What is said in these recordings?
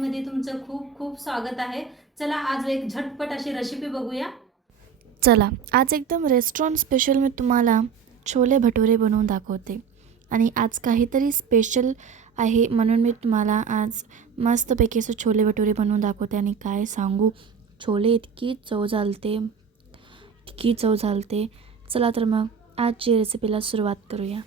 फॅमिलीमध्ये तुमचं खूप खूप स्वागत आहे। चला आज एक झटपट अशी रेसिपी बघूया। चला आज एकदम रेस्टॉरंट स्पेशल मी तुम्हाला छोले भटुरे बनवून दाखवते आणि आज काहीतरी स्पेशल आहे म्हणून मी तुम्हाला आज मस्तपैकी असं छोले भटुरे बनवून दाखवते। आणि काय सांगू, छोले इतकी चव झालते। चला तर मग आजची रेसिपीला सुरुवात करूया।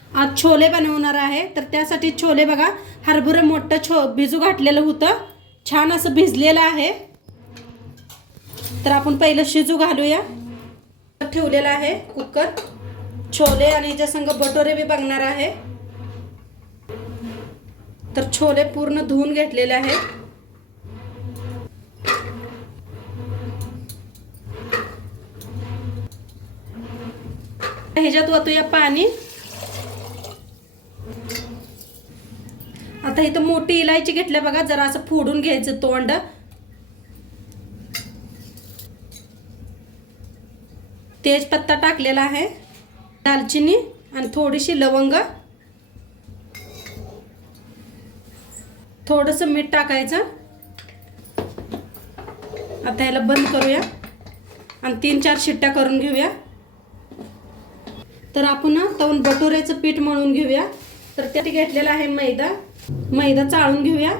आज छोले बनवणार आहे, तर त्यासाठी छोले बघा, हरभरा मोठं भिजू घातलेलं होतं, छान असं भिजलेलं आहे। तर आपण पहिलं शिजू घालूया। ठेवलेला आहे कुकर, छोले आणि याच्या संग भटुरे बी बघणार आहे। तर छोले पूर्ण धुवून घेतलेले आहे। ह्याच्यात ओतूया पाणी। आता इथं मोठी इलायची घेतल्या बघा, जरा असं फोडून घ्यायचं तोंड। तेजपत्ता टाकलेला आहे, दालचिनी आणि थोडीशी लवंग, थोडंसं मीठ टाकायचं। आता याला बंद करूया आणि 3-4 शिट्ट्या करून घेऊया। तर आपण तवून भटुरेचं पीठ मळून घेऊया। तर त्यासाठी घेतलेला आहे मैदा चाळून घेऊया।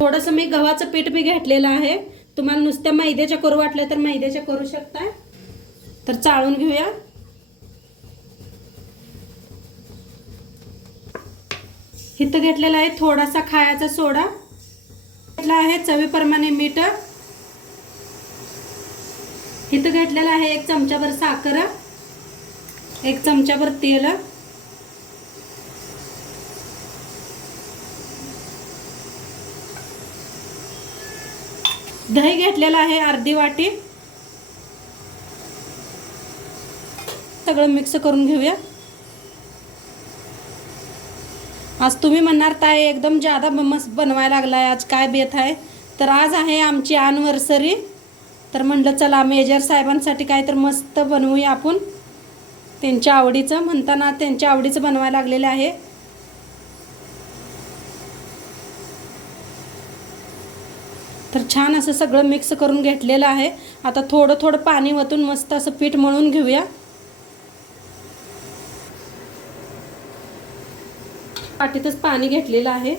थोडंसं मी गव्हाचं पीठ बी घेतलेलं आहे, तुम्हाला नुसत्या मैद्याच्या करू वाटलं तर मैद्याच्या करू शकता। तर चाळून घेऊया। इथं घेतलेला आहे थोडासा खायचा सोडा, घेतला आहे चवीप्रमाणे मीठ, इथं घेतलेला आहे 1 चमचाभर साखर, 1 चमचाभर तेल, दही घेतलेला आहे अर्धी वाटी। सगळं मिक्स करून घेऊया। आज तुम्ही म्हणणार ताई एकदम जादा मस्त बनवायला लागलाय, आज काय बेत आहे? तर आज आहे आमची अॅनिव्हर्सरी, तर म्हणलं चला मेजर साहेबांसाठी काय तर मस्त बनवूया आपण, त्यांच्या आवडीचं म्हणताना त्यांच्या आवडीचं बनवायला लागलेलं आहे। तर छान असं सगळं मिक्स करून घेतलेलं आहे। आता थोडं थोडं पाणी ओतून मस्त असं पीठ मळून घेऊया। पाटीतच पाणी घेतलेलं आहे।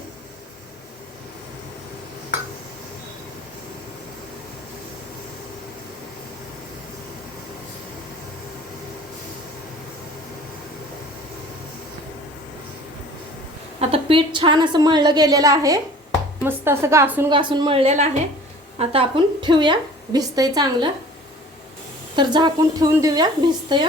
आता पीठ छान असं मळलं गेलेलं आहे, मस्त असं घासून मळलेलं आहे। आता आपण ठेवूया, भिजतंय चांगलं, तर झाकून ठेवून देऊया, भिजतंय।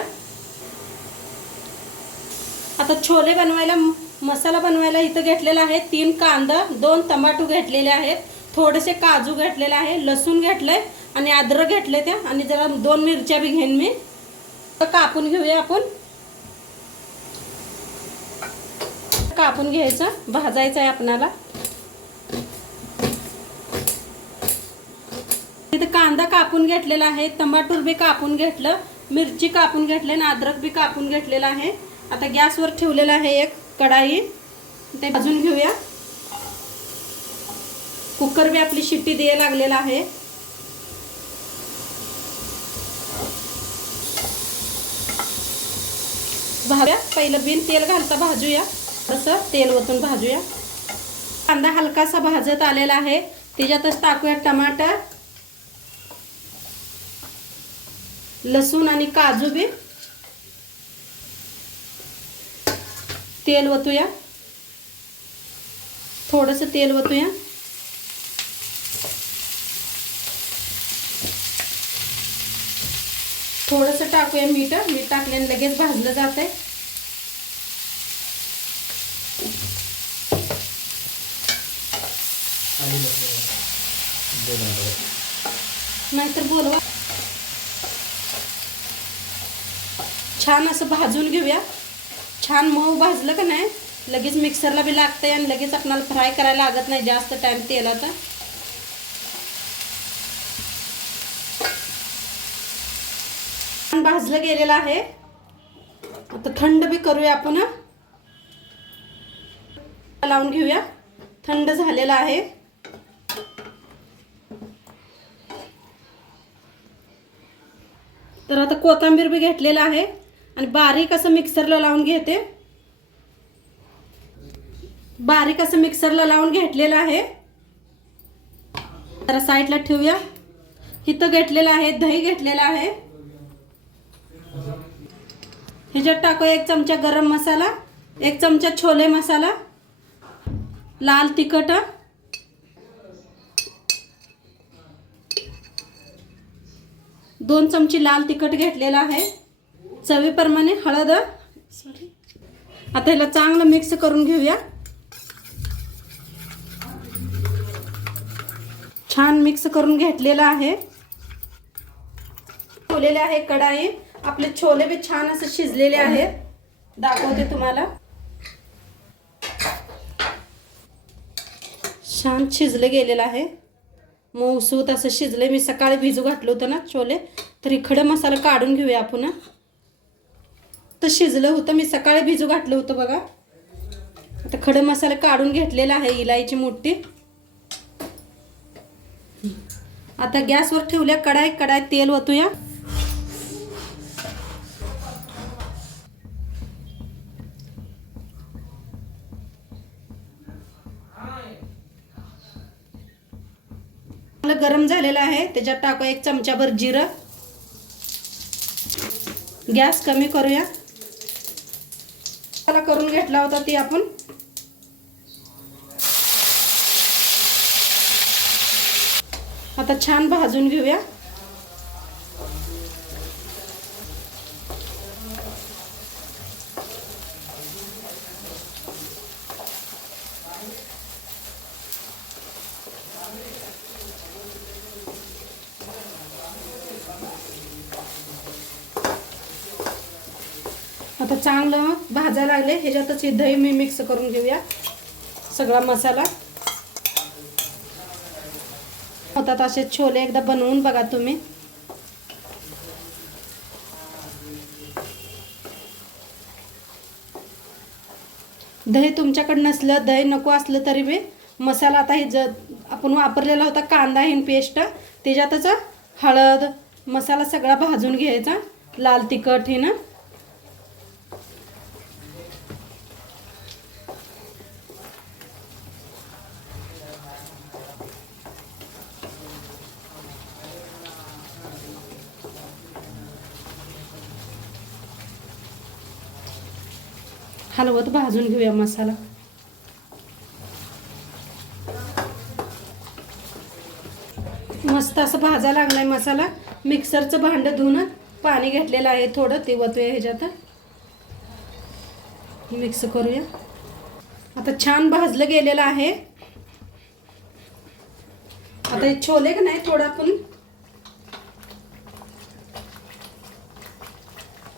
आता छोले बनवायला मसाला बनवायला इथं घेतलेला आहे 3 कांदा, 2 टमाटो घेतलेले आहेत, थोडेसे काजू घेतलेले आहे, लसूण घेतलंय आणि अद्रक घेतले त्या, आणि जरा 2 मिरच्या बी घेईन मी। कापून घेऊया आपण, कापून घ्यायचं, भाजायचं आहे आपल्याला। इथं कांदा कापून घेतलेला आहे, टमाटर बी कापून घेतलं, मिरची कापून घेतले आणि अद्रक बी कापून घेतलेला आहे। आता गॅसवर ठेवलेला आहे एक कढाई, ते भाजून घेऊया। कुकर बी आपली शिट्टी द्यायला लागलेला आहे। भाज्या पहिलं बिन तेल घालता भाजूया, तसं तेल ओतून भाजूया। कांदा हलकासा भाजत आलेला आहे, त्याच्यातच टाकूया टमाटर, लसूण आणि काजू बी, तेल ओतूया, थोडंसं तेल ओतूया, थोडंसं टाकूया मीठ टाकल्याने लगेच भाजलं जातंय। नाहीतर बोलवा। छान असं भाजून घेऊया, छान मऊ भाजलं का नाही लगेच मिक्सरला बी लागतंय आणि लगेच आपल्याला फ्राय करायला लागत नाही जास्त टाइम तेलाचा। भाजलं गेलेलं आहे, आता थंड बी करूया आपण, लावून घेऊया। थंड झालेला आहे. तर आता कोथिंबीर बी घेतलेला आहे आणि बारीक असं मिक्सरला लावून घेते. बारीक असं मिक्सरला लावून घेतलेलं आहे. जरा साईडला ठेवूया. इथं घेतलेलं आहे दही घेतलेला आहे. ह्याच्यात टाकूया 1 चमचा गरम मसाला, 1 चमचा छोले मसाला, लाल तिखट, दोन चमचे लाल तिखट घेतलेला आहे, चवीप्रमाणे हळद. आता ह्याला चांगलं मिक्स करून घेऊया. छान मिक्स करून घेतलेला आहे. ठेवलेले आहे कढाई. आपले छोले बी छान असं शिजलेले आहेत. दाखवते तुम्हाला. छान शिजले गेलेलं आहे. मऊसूत असं शिजले. मी सकाळी भिजू घातलं होतं ना छोले, तरी खडा मसाला काढून घेऊया आपण. तर शिजलं होतं, मी सकाळी भिजू घातलं होतं बघा. आता खडा मसाला काढून घेतलेला आहे. इलायची मोठी. आता गॅसवर ठेवल्या कढाई तेल ओतूया. गरम झालेला आहे. त्याच्यात टाकू 1 चमचाभर जिरं. गॅस कमी करूया. मसाला करून घेतला होता ती आपण आता छान भाजून घेऊया. आता चांगलं भाजायला लागले. ह्याच्यातच हे दही मी मिक्स करून घेऊया. सगळा मसाला होतात असे छोले एकदा बनवून बघा तुम्ही. दही तुमच्याकडे नसलं, दही नको असलं तरी बी मसाला आता हे आपण वापरलेला होता कांदा हिन पेस्ट, त्याच्यातच हळद मसाला सगळा भाजून घ्यायचा. लाल तिखट हिन हलवत भाजून घेऊया मसाला. मस्त असं भाजायला लागलाय मसाला. मिक्सरचं भांडं धुवून पाणी घेतलेलं आहे थोडं, ते वतूया ह्याच्यात. मिक्स करूया. आता छान भाजलं गेलेलं आहे. आता हे छोले का नाही थोडं आपण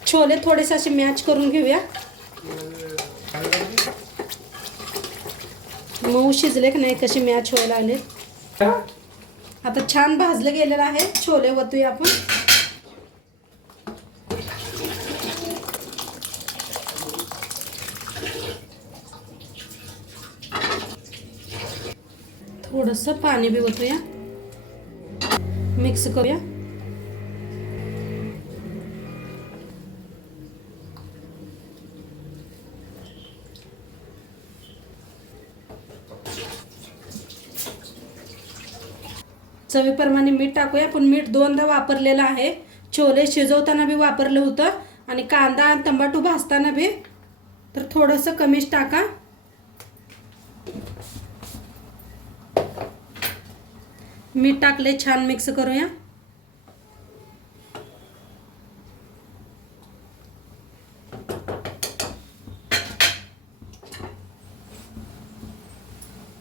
छोले थोडेसे असे मॅच करून घेऊया. मऊ शिजले का नाही कसे मॅच व्हायला लागले. आता छान भाजलं गेलेलं आहे. छोले वतूया आपण. थोडंसं पाणी बी वतूया. मिक्स करूया. चवीप्रमाणे मीठ टाकूया. पण मीठ 2दा वापरलेलं आहे. छोले शिजवताना बी वापरलं होतं आणि कांदा आणि टमाटो भाजताना बी, तर थोडंसं कमीच टाका. मीठ टाकले. छान मिक्स करूया.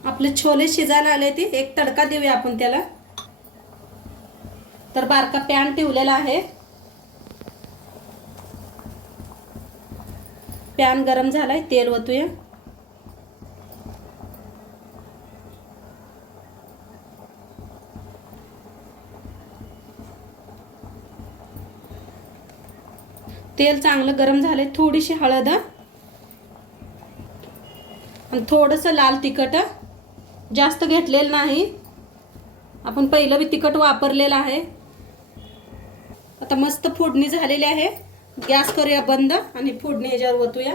आपले छोले शिजायला आले ते एक तडका देऊया आपण त्याला. तर बारका पॅन ठेवलेला आहे. पॅन गरम झालाय. तेल ओतूया. तेल चांगलं गरम झालंय. थोडीशी हळद आणि थोडंसं लाल तिखट. जास्त घेतलेलं नाही, आपण पहिलं बी तिखट वापरलेलं आहे. आता मस्त फोडणी झालेली आहे. गॅस करूया बंद आणि फोडणी याच्यावर ओतूया.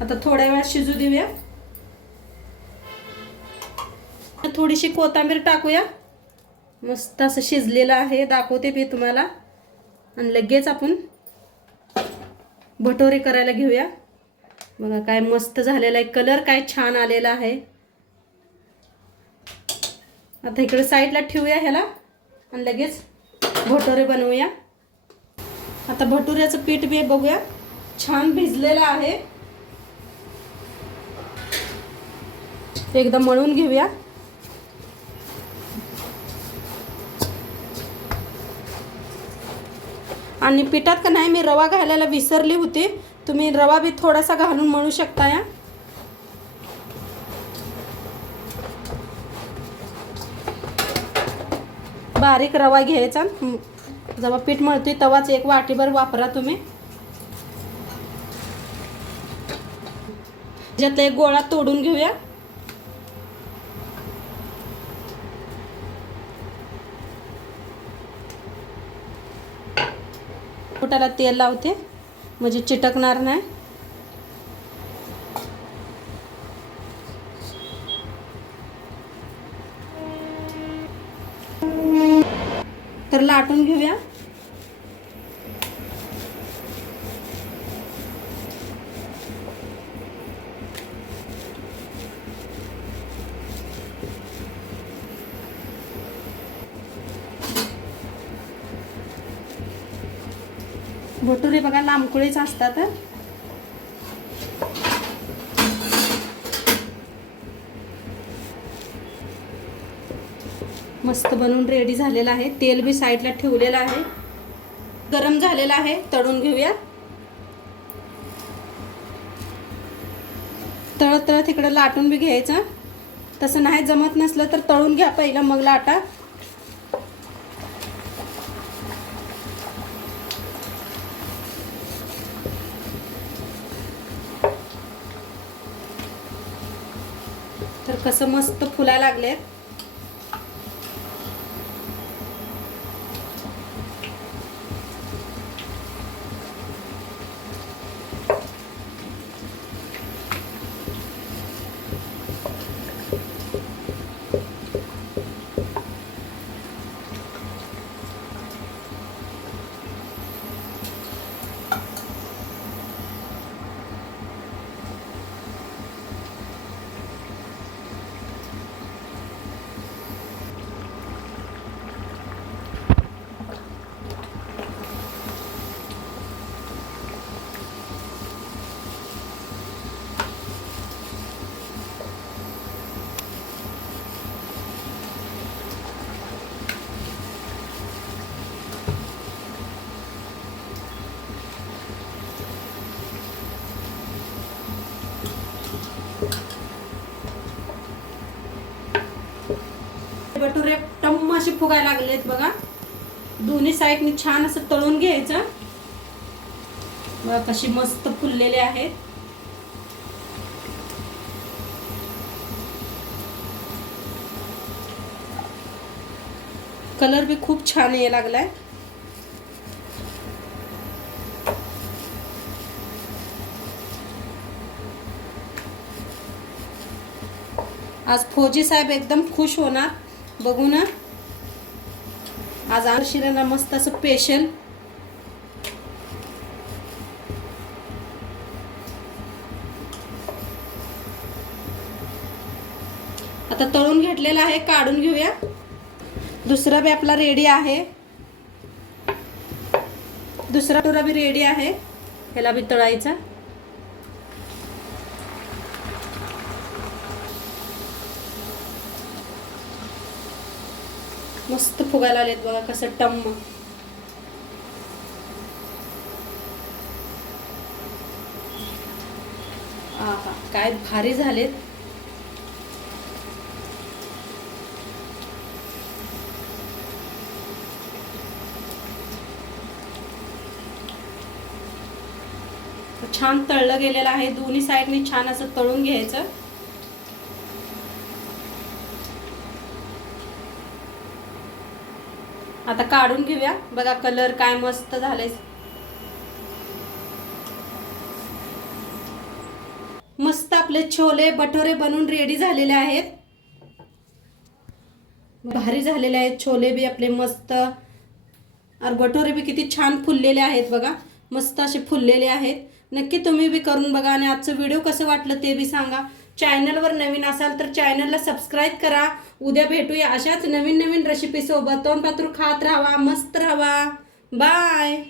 आता थोड्या वेळ शिजू देऊया. थोडीशी कोथिंबीर टाकूया. मस्त असं शिजलेलं आहे, दाखवते मी तुम्हाला. आणि लगेच आपण भटोरे करायला घेऊया. बघा काय मस्त झालेला आहे, कलर काय छान आलेला आहे. आता इकडे साईडला ठेवूया ह्याला आणि लगेच भटोरे बनवूया. आता भटुऱ्याचं पीठ बी बघूया, छान भिजलेलं आहे. एकदा मळून घेऊया. आणि पिठात का नाही, मी रवा घालायला विसरली होती. तुम्ही रवा बी थोडासा घालून मळू शकता. या बारीक रवा घ्यायचा. जेव्हा पीठ मळतोय तेव्हाच एक वाटीभर वापरा तुम्ही. ज्यातला एक गोळा तोडून घेऊया. पोटाला तेल लावते म्हणजे चिटकणार नाही. तर लाटून घेऊया. भटुरे बघा लांबकुळीच असतात. मस्त बनवून रेडी झालेला आहे. तेल बी साईडला ठेवलेलं आहे, गरम झालेला आहे. तळून घेऊया. तळत तळत इकडे लाटून बी घ्यायचं. तसं नाही जमत नसलं तर तळून घ्या पहिलं, मग लाटा. तर कसं मस्त फुलायला लागले. भटुरे टम्म असे फुगायला लागलेत बघा. दोन्ही साईडनी छान असं तळून घ्यायचं. बघा कशी मस्त फुललेले आहेत. कलर बी खूप छान यायला लागलाय. आज फौजी साहेब एकदम खुश होणार बघू ना. आज आरशीला मस्त असं स्पेशल. आता तळून घेतलेला आहे, काढून घेऊया. दुसरा बी आपला रेडी आहे. दुसरा टुरा बी रेडी आहे. ह्याला बी तळायचा. मस्त फुगायला आलेत बघा कसं टम्म. आहा काय भारी झालेत. छान तळलं गेलेलं आहे, दोन्ही साईडनी छान असं तळून घ्यायचं. आता काढून घेऊया. बघा कलर काय मस्त झालाय. मस्त आपले छोले भटुरे बनवून रेडी झालेले आहेत. भारी झालेले आहेत छोले बी आपले मस्त. और भटुरे बी किती छान फुललेले आहेत बघा, मस्त असे फुललेले आहेत. नक्की तुम्ही बी करून बघा आणि आजचं व्हिडिओ कसं वाटलं ते बी सांगा. चॅनलवर नवीन असाल तर चॅनलला सबस्क्राईब करा. उद्या भेटूया अशाच नवीन नवीन रेसिपी सोबत. तोंड पात्र खात राहा, मस्त राहा. बाय.